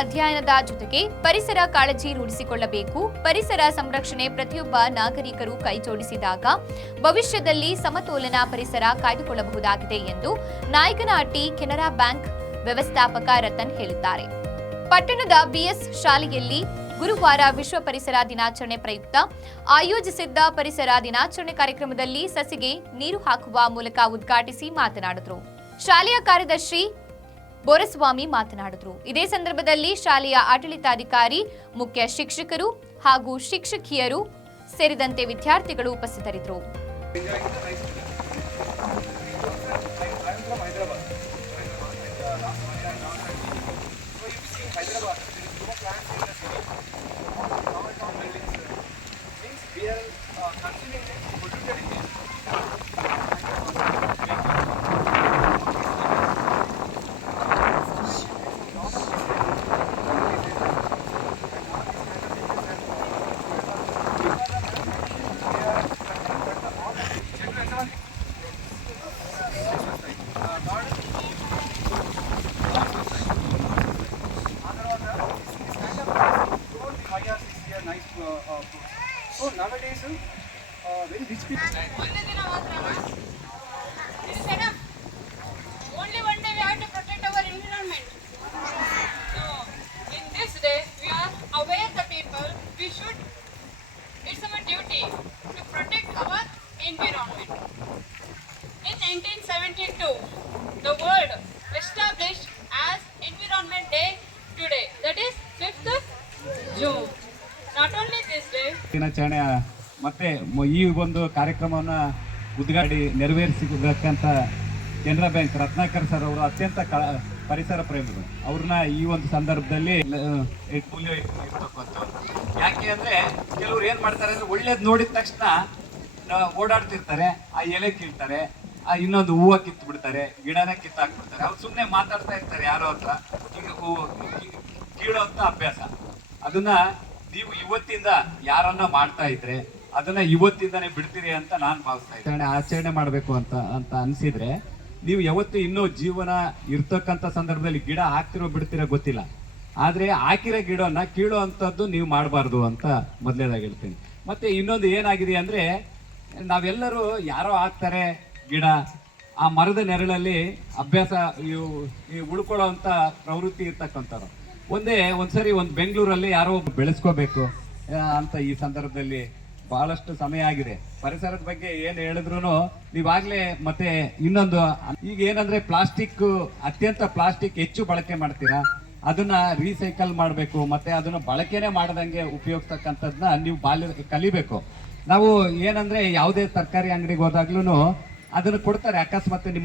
ಅಧ್ಯಯನದ ಜೊತೆಗೆ ಪರಿಸರ ಕಾಳಜಿ ರೂಢಿಸಿಕೊಳ್ಳಬೇಕು. ಪರಿಸರ ಸಂರಕ್ಷಣೆ ಪ್ರತಿಯೊಬ್ಬ ನಾಗರಿಕರು ಕೈಜೋಡಿಸಿದಾಗ ಭವಿಷ್ಯದಲ್ಲಿ ಸಮತೋಲನ ಪರಿಸರ ಕಾಯ್ದುಕೊಳ್ಳಬಹುದಾಗಿದೆ ಎಂದು ನಾಯಕನಹಟ್ಟಿ ಕೆನರಾ ಬ್ಯಾಂಕ್ ವ್ಯವಸ್ಥಾಪಕ ರತನ್ ಹೇಳಿದ್ದಾರೆ. ಪಟ್ಟಣದ ಬಿಎಸ್ ಶಾಲೆಯಲ್ಲಿ ಗುರುವಾರ ವಿಶ್ವ ಪರಿಸರ ದಿನಾಚರಣೆ ಪ್ರಯುಕ್ತ ಆಯೋಜಿಸಿದ್ದ ಪರಿಸರ ದಿನಾಚರಣೆ ಕಾರ್ಯಕ್ರಮದಲ್ಲಿ ಸಸಿಗೆ ನೀರು ಹಾಕುವ ಮೂಲಕ ಉದ್ಘಾಟಿಸಿ ಮಾತನಾಡಿದರು. ಶಾಲೆಯ ಕಾರ್ಯದರ್ಶಿ ಬೋರಸ್ವಾಮಿ ಮಾತನಾಡಿದರು. ಇದೇ ಸಂದರ್ಭದಲ್ಲಿ ಶಾಲೆಯ ಆಡಳಿತಾಧಿಕಾರಿ ಮುಖ್ಯ ಶಿಕ್ಷಕರು ಹಾಗೂ ಶಿಕ್ಷಕಿಯರು ಸೇರಿದಂತೆ ವಿದ್ಯಾರ್ಥಿಗಳು ಉಪಸ್ಥಿತರಿದ್ದರು. so nowadays, uh, very rich people. This is. Only one day we have to protect our environment. So, in this day, we are aware the people, we should, it's our duty to protect our environment. In 1972, the world established as Environment Day today, that is 5th June. ದಿನಾಚರಣೆ, ಮತ್ತೆ ಈ ಒಂದು ಕಾರ್ಯಕ್ರಮವನ್ನು ಉದ್ಘಾಟಿ ನೆರವೇರಿಸಿರ್ತಕ್ಕಂಥ Canara bank Ratnakar sir ಅವರು ಅತ್ಯಂತ ಪರಿಸರ ಪ್ರೇಮಿಗಳು. ಅವ್ರನ್ನ ಈ ಒಂದು ಸಂದರ್ಭದಲ್ಲಿ. ಯಾಕೆ ಅಂದ್ರೆ ಕೆಲವ್ರು ಏನ್ ಮಾಡ್ತಾರೆ ಅಂದ್ರೆ ಒಳ್ಳೇದು ನೋಡಿದ ತಕ್ಷಣ ಓಡಾಡ್ತಿರ್ತಾರೆ. ಆ ಎಲೆ ಕೀಳ್ತಾರೆ. ಆ ಇನ್ನೊಂದು ಹೂವು ಕಿತ್ತು ಬಿಡ್ತಾರೆ ಗಿಡನೇ ಕಿತ್ತಾಕ್ಬಿಡ್ತಾರೆ. ಅವ್ರು ಸುಮ್ಮನೆ ಮಾತಾಡ್ತಾ ಇರ್ತಾರೆ ಯಾರೋ ಹತ್ರ. ಈಗ ಹೂವು ಕೀಳೋ ಅಂತ ಅಭ್ಯಾಸ. ಅದನ್ನ ನೀವು ಇವತ್ತಿಂದ ಯಾರನ್ನ ಮಾಡ್ತಾ ಇದ್ರೆ ಅದನ್ನ ಇವತ್ತಿಂದಾನೆ ಬಿಡ್ತೀರಿ ಅಂತ ನಾನು ಭಾವಿಸ್ತಾ ಇದ್ದೇನೆ. ಆಚರಣೆ ಮಾಡಬೇಕು ಅಂತ ಅಂತ ಅನ್ಸಿದ್ರೆ ನೀವು ಯಾವತ್ತು ಇನ್ನೂ ಜೀವನ ಇರ್ತಕ್ಕಂಥ ಸಂದರ್ಭದಲ್ಲಿ ಗಿಡ ಹಾಕ್ತಿರೋ ಬಿಡ್ತಿರೋ ಗೊತ್ತಿಲ್ಲ. ಆದ್ರೆ ಹಾಕಿರೋ ಗಿಡನ ಕೀಳೋ ಅಂಥದ್ದು ನೀವು ಮಾಡಬಾರ್ದು ಅಂತ ಮೊದಲೇದಾಗಿ ಹೇಳ್ತೀನಿ. ಮತ್ತೆ ಇನ್ನೊಂದು ಏನಾಗಿದೆ ಅಂದ್ರೆ ನಾವೆಲ್ಲರೂ ಯಾರೋ ಹಾಕ್ತಾರೆ ಗಿಡ, ಆ ಮರದ ನೆರಳಲ್ಲಿ ಅಭ್ಯಾಸ, ಇವು ಉಳ್ಕೊಳ್ಳೋ ಅಂತ ಪ್ರವೃತ್ತಿ ಇರ್ತಕ್ಕಂಥವ್ರು ಒಂದೇ ಒಂದ್ಸರಿ ಒಂದು ಬೆಂಗಳೂರಲ್ಲಿ ಯಾರೋ ಬೆಳೆಸ್ಕೋಬೇಕು ಅಂತ ಈ ಸಂದರ್ಭದಲ್ಲಿ ಬಹಳಷ್ಟು ಸಮಯ ಆಗಿದೆ. ಪರಿಸರದ ಬಗ್ಗೆ ಏನ್ ಹೇಳಿದ್ರು ನೀವಾಗ್ಲೇ ಮತ್ತೆ ಇನ್ನೊಂದು, ಈಗ ಏನಂದ್ರೆ ಪ್ಲಾಸ್ಟಿಕ್ ಅತ್ಯಂತ ಪ್ಲಾಸ್ಟಿಕ್ ಹೆಚ್ಚು ಬಳಕೆ ಮಾಡ್ತೀರಾ? ಅದನ್ನ ರೀಸೈಕಲ್ ಮಾಡಬೇಕು, ಮತ್ತೆ ಅದನ್ನ ಬಳಕೆನೆ ಮಾಡದಂಗೆ ಉಪಯೋಗಿಸ್ತಕ್ಕಂಥದ್ನ ನೀವು ಬಾಲ್ಯ, ಕಲಿಬೇಕು. ನಾವು ಏನಂದ್ರೆ ಯಾವುದೇ ತರಕಾರಿ ಅಂಗಡಿಗೆ ಹೋದಾಗ್ಲೂ ಅದನ್ನ ಕೊಡ್ತಾರೆ ಅಕಸ್ಮಾತ್ ನಿಮ್ಮ